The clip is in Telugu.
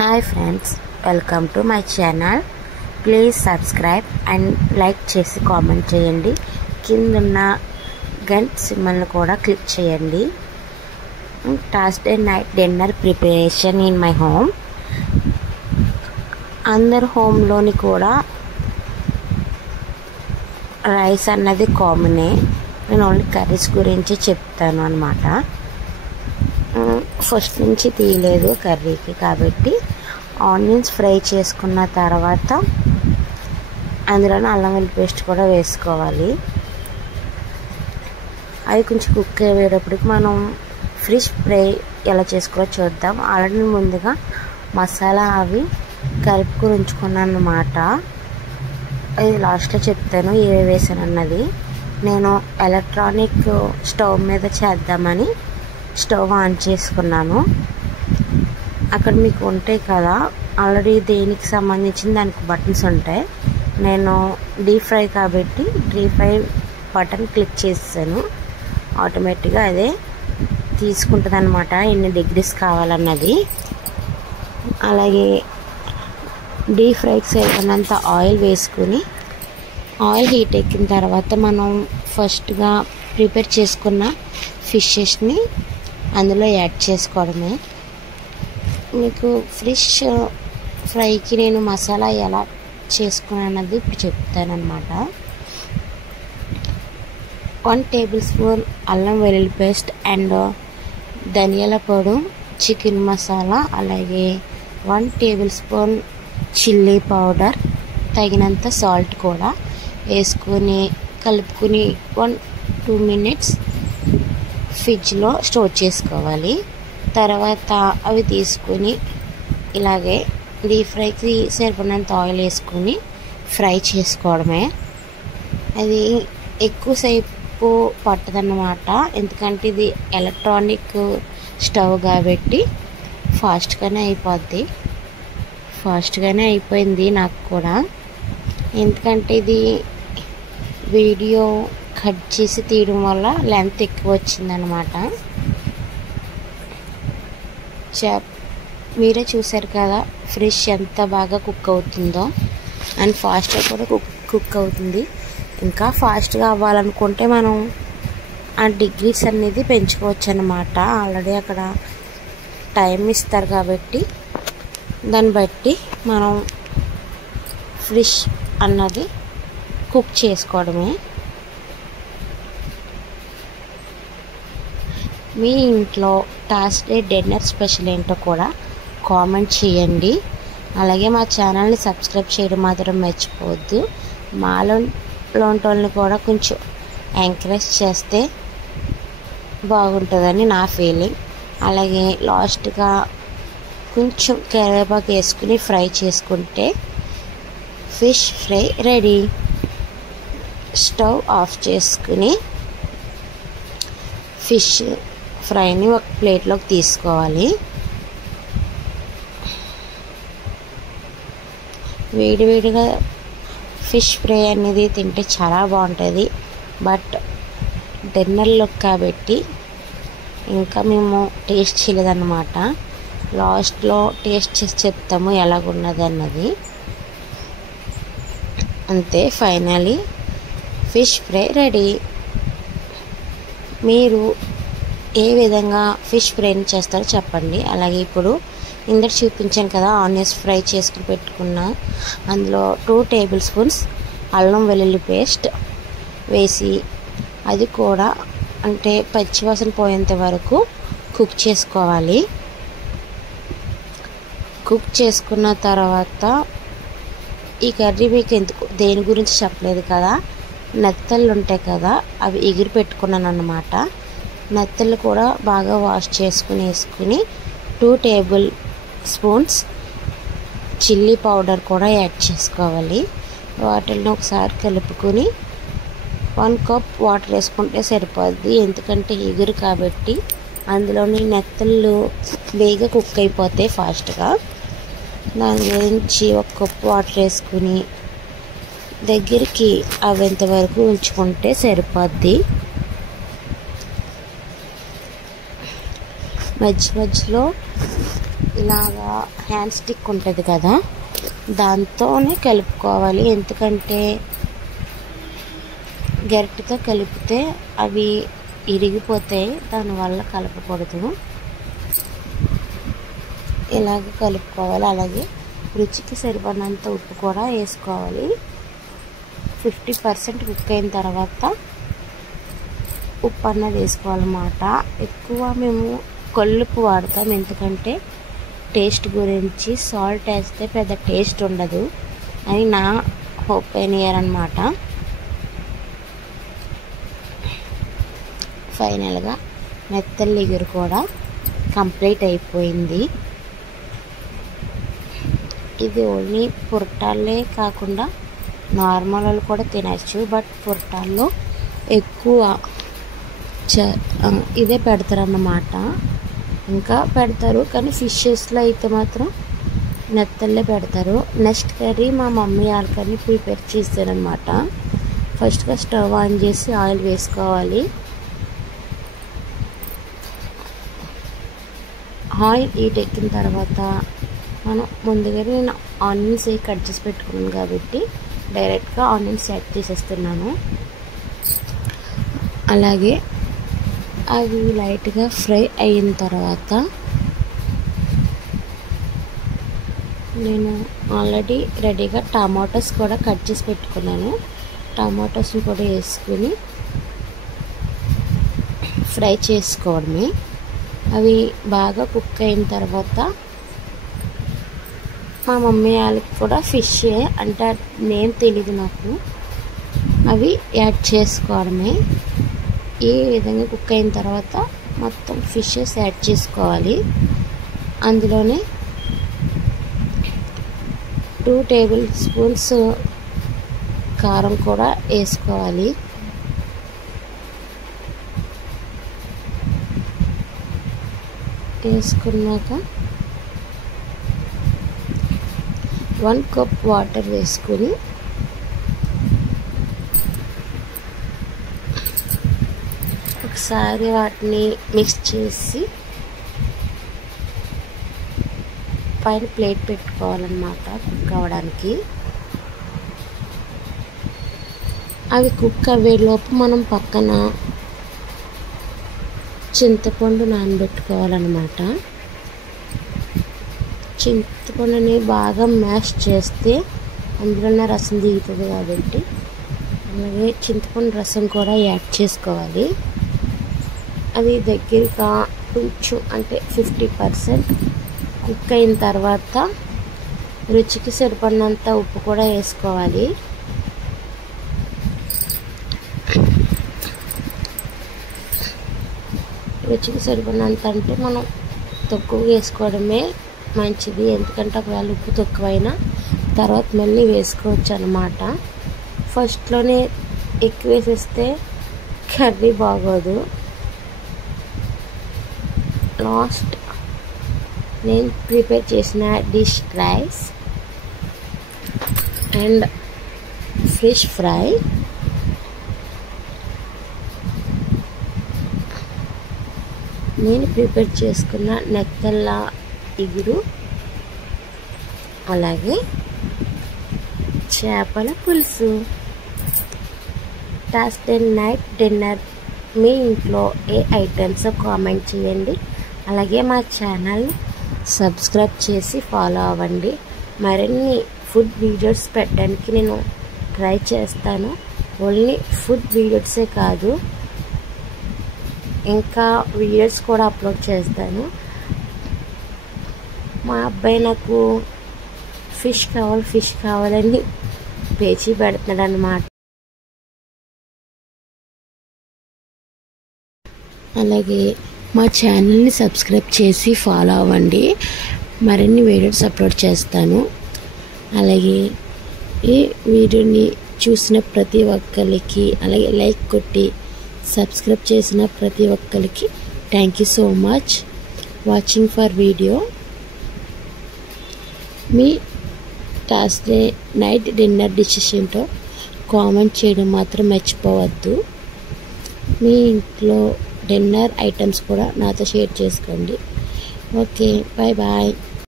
Hi friends, welcome to my channel. Please subscribe and like చేసి కామెంట్ చేయండి. కిందున్న గంట సింబల్ని కూడా క్లిక్ చేయండి. Thursday night dinner preparation in my home. అందరు హోమ్లోని కూడా రైస్ అన్నది కామనే. నేను ఓన్లీ కర్రీస్ గురించి చెప్తాను అన్నమాట. ఫస్ట్ నుంచి తీయలేదు కర్రీకి కాబట్టి ఆనియన్స్ ఫ్రై చేసుకున్న తర్వాత అందులోనే అల్లం వెల్లుల్లి పేస్ట్ కూడా వేసుకోవాలి. అవి కొంచెం కుక్ అయ్యేటప్పటికి మనం ఫిష్ ఫ్రై ఎలా చేసుకోవాలో చూద్దాం. ఆల్రెడీ ముందుగా మసాలా అవి కలుపుకొని ఉంచుకున్నాను అన్నమాట. అది లాస్ట్లో చెప్తాను ఏవి వేసాను అన్నది. నేను ఎలక్ట్రానిక్ స్టవ్ మీద చేద్దామని స్టవ్ ఆన్ చేసుకున్నాను. అక్కడ మీకు ఉంటాయి కదా ఆల్రెడీ దేనికి సంబంధించిన దానికి బటన్స్ ఉంటాయి. నేను డీప్ ఫ్రై కాబట్టి డీప్ ఫ్రై బటన్ క్లిక్ చేసాను. ఆటోమేటిక్గా అదే తీసుకుంటుంది అనమాట ఎన్ని డిగ్రీస్ కావాలన్నది. అలాగే డీప్ ఫ్రైకి సరిపడినంత ఆయిల్ వేసుకుని ఆయిల్ హీట్ ఎక్కిన తర్వాత మనం ఫస్ట్గా ప్రిపేర్ చేసుకున్న ఫిషెస్ని అందులో యాడ్ చేసుకోవడమే. మీకు ఫిష్ ఫ్రైకి నేను మసాలా ఎలా చేసుకున్నది ఇప్పుడు చెప్తాను అన్నమాట. 1 టేబుల్ స్పూన్ అల్లం వెల్లుల్లి పేస్ట్ అండ్ ధనియాల పొడి, చికెన్ మసాలా, అలాగే 1 టేబుల్ స్పూన్ చిల్లీ పౌడర్, తగినంత సాల్ట్ కూడా వేసుకొని కలుపుకొని 1-2 మినిట్స్ ఫ్రిడ్జ్లో స్టోర్ చేసుకోవాలి. తర్వాత అవి తీసుకొని ఇలాగే డీప్ ఫ్రైకి సరిపడినంత ఆయిల్ వేసుకొని ఫ్రై చేసుకోవడమే. అది ఎక్కువసేపు పట్టదన్నమాట, ఎందుకంటే ఇది ఎలక్ట్రానిక్ స్టవ్ కాబట్టి ఫాస్ట్గానే అయిపోద్ది. ఫాస్ట్గానే అయిపోయింది నాకు కూడా, ఎందుకంటే ఇది వీడియో కట్ చేసి తీయడం వల్ల లెంత్ ఎక్కువ వచ్చిందనమాట. మీరే చూసారు కదా ఫిష్ ఎంత బాగా కుక్ అవుతుందో, అండ్ ఫాస్ట్గా కూడా కుక్ అవుతుంది. ఇంకా ఫాస్ట్గా అవ్వాలనుకుంటే మనం ఆ డిగ్రీస్ అనేది పెంచుకోవచ్చు అన్నమాట. ఆల్రెడీ అక్కడ టైం ఇస్తారు కాబట్టి దాన్ని బట్టి మనం ఫిష్ అన్నది కుక్ చేసుకోవడమే. మీ ఇంట్లో థర్స్డే డిన్నర్ స్పెషల్ ఏంటో కూడా కామెంట్ చేయండి. అలాగే మా ఛానల్ని సబ్స్క్రైబ్ చేయడం మాత్రం మర్చిపోవద్దు. మాలోని కూడా కొంచెం ఎంకరేజ్ చేస్తే బాగుంటుందని నా ఫీలింగ్. అలాగే లాస్ట్గా కొంచెం కరివేపాకు వేసుకుని ఫ్రై చేసుకుంటే fish fry ready. Stove off చేసుకుని ఫిష్ ఫ్రైని ఒక ప్లేట్లోకి తీసుకోవాలి. వేడివేడిగా ఫిష్ ఫ్రై అనేది తింటే చాలా బాగుంటుంది. బట్ డిన్నర్లో కాబట్టి ఇంకా మేము టేస్ట్ చేయలేదన్నమాట. లాస్ట్లో టేస్ట్ చేసి చెప్తాము ఎలాగున్నది అన్నది. అంతే, ఫైనలీ ఫిష్ ఫ్రై రెడీ. మీరు ఏ విధంగా ఫిష్ ఫ్రైని చేస్తారో చెప్పండి. అలాగే ఇప్పుడు ఇందరు చూపించాను కదా ఆనియన్స్ ఫ్రై చేసుకుని పెట్టుకున్న అందులో 2 టేబుల్ స్పూన్స్ అల్లం వెల్లుల్లి పేస్ట్ వేసి అది కూడా అంటే పచ్చివాసన పోయేంత వరకు కుక్ చేసుకోవాలి. కుక్ చేసుకున్న తర్వాత ఈ కర్రీ మీకు ఎందుకు దేని గురించి చెప్పలేదు కదా, నెత్తళ్ళు ఉంటాయి కదా అవి ఎగిరి పెట్టుకున్నాను అన్నమాట. నెత్తళ్ళు కూడా బాగా వాష్ చేసుకుని వేసుకుని 2 టేబుల్ స్పూన్స్ చిల్లీ పౌడర్ కూడా యాడ్ చేసుకోవాలి. వాటిని ఒకసారి కలుపుకొని 1 కప్ వాటర్ వేసుకుంటే సరిపోద్ది, ఎందుకంటే ఎగురు కాబట్టి అందులోని నెత్తళ్ళు బేగా కుక్ అయిపోతాయి ఫాస్ట్గా. దాని గురించి 1 కప్ వాటర్ వేసుకుని దగ్గరికి అవ్వేంత వరకు ఉంచుకుంటే సరిపోద్ది. మధ్య మధ్యలో ఇలాగా హ్యాండ్ స్టిక్ ఉంటుంది కదా, దాంతోనే కలుపుకోవాలి. ఎందుకంటే గరిటెతో కలిపితే అవి ఇరిగిపోతాయి, దానివల్ల కలపకూడదు. ఇలాగ కలుపుకోవాలి. అలాగే రుచికి సరిపడినంత ఉప్పు కూడా వేసుకోవాలి. 50% కుక్ అయిన తర్వాత ఉప్పు అన్నది వేసుకోవాలన్నమాట. ఎక్కువ మేము కల్లుప్పు వాడతాం, ఎందుకంటే టేస్ట్ గురించి. సాల్ట్ వేస్తే పెద్ద టేస్ట్ ఉండదు అని నా ఒపీనియన్ అన్నమాట. ఫైనల్గా మెత్తలు ఎగురు కూడా కంప్లీట్ అయిపోయింది. ఇది ఓన్లీ పురటాలే కాకుండా నార్మల్ వాళ్ళు కూడా తినచ్చు. బట్ పురటాల్లో ఎక్కువ ఇదే పెడతారన్నమాట. ఇంకా పెడతారు, కానీ ఫిషెస్లో అయితే మాత్రం నెత్తల్లే పెడతారు. నెక్స్ట్ కర్రీ మా మమ్మీ వాళ్ళకని ప్రిపేర్ చేశారనమాట. ఫస్ట్గా స్టవ్ ఆన్ చేసి ఆయిల్ వేసుకోవాలి. ఆయిల్ హీట్ ఎక్కిన తర్వాత మనం ముందుగా నేను ఆనియన్స్ కట్ చేసి పెట్టుకున్నాను కాబట్టి డైరెక్ట్గా ఆనియన్స్ యాడ్ చేసేస్తున్నాను. అలాగే అవి లైట్గా ఫ్రై అయిన తర్వాత నేను ఆల్రెడీ రెడీగా టమాటోస్ కూడా కట్ చేసి పెట్టుకున్నాను. టమాటోస్ని కూడా వేసుకుని ఫ్రై చేసుకోవడమే. అవి బాగా కుక్ అయిన తర్వాత మా మమ్మీ వాళ్ళకి కూడా ఫిష్ అంటే నేమ్ తెలీదు నాకు, అవి యాడ్ చేసుకోవడమే. ఈ విధంగా కుక్ అయిన తర్వాత మొత్తం ఫిషెస్ యాడ్ చేసుకోవాలి. అందులోనే 2 టేబుల్ స్పూన్స్ కారం కూడా వేసుకోవాలి. వేసుకున్నాక 1 కప్ వాటర్ వేసుకొని ఒకసారి వాటిని మిక్స్ చేసి పైన ప్లేట్ పెట్టుకోవాలన్నమాట కుక్ అవ్వడానికి. అవి కుక్ అయ్యేలోపు మనం పక్కన చింతపండు నానబెట్టుకోవాలన్నమాట. చింతపండుని బాగా మ్యాష్ చేస్తే అందులో రసం దిగుతుంది కాబట్టి అలాగే చింతపండు రసం కూడా యాడ్ చేసుకోవాలి. అది దగ్గరగా కొంచెం అంటే 50% కుక్ అయిన తర్వాత రుచికి సరిపడినంత ఉప్పు కూడా వేసుకోవాలి. రుచికి సరిపడినంత అంటే మనం తక్కువ వేసుకోవడమే మంచిది, ఎందుకంటే ఒకవేళ ఉప్పు తక్కువైనా తర్వాత మళ్ళీ వేసుకోవచ్చు అన్నమాట. ఫస్ట్లోనే ఎక్కువ వేసేస్తే కర్రీ బాగోదు. లాస్ట్ నేను ప్రిపేర్ చేసిన dish rice and fish fry. నేను ప్రిపేర్ చేసుకున్న నెత్తళ్ళ ఇగురు, అలాగే చేపల పులుసు. థర్స్డే నైట్ డిన్నర్ మీ ఇంట్లో ఏ ఐటమ్స్ కామెంట్ చేయండి. అలాగే మా ఛానల్ సబ్స్క్రైబ్ చేసి ఫాలో అవ్వండి. మరిన్ని ఫుడ్ వీడియోస్ పెట్టడానికి నేను ట్రై చేస్తాను. ఓన్లీ ఫుడ్ వీడియోసే కాదు, ఇంకా వీడియోస్ కూడా అప్లోడ్ చేస్తాను. మా అబ్బాయి నాకు ఫిష్ కావాలని పేచీ పెడుతున్నాడు అన్నమాట. అలాగే మా ఛానల్ని సబ్స్క్రైబ్ చేసి ఫాలో అవ్వండి. మరిన్ని వీడియోస్ అప్లోడ్ చేస్తాను. అలాగే ఈ వీడియోని చూసిన ప్రతి ఒక్కరికి, అలాగే లైక్ కొట్టి సబ్స్క్రైబ్ చేసిన ప్రతి ఒక్కరికి thank you so much watching for video. Me Thursday night dinner dishes ఏంటో కామెంట్ చేయడం మాత్రం మర్చిపోవద్దు. మీ ఇంట్లో డిన్నర్ ఐటమ్స్ కూడా నాతో షేర్ చేసుకోండి. Okay, bye bye.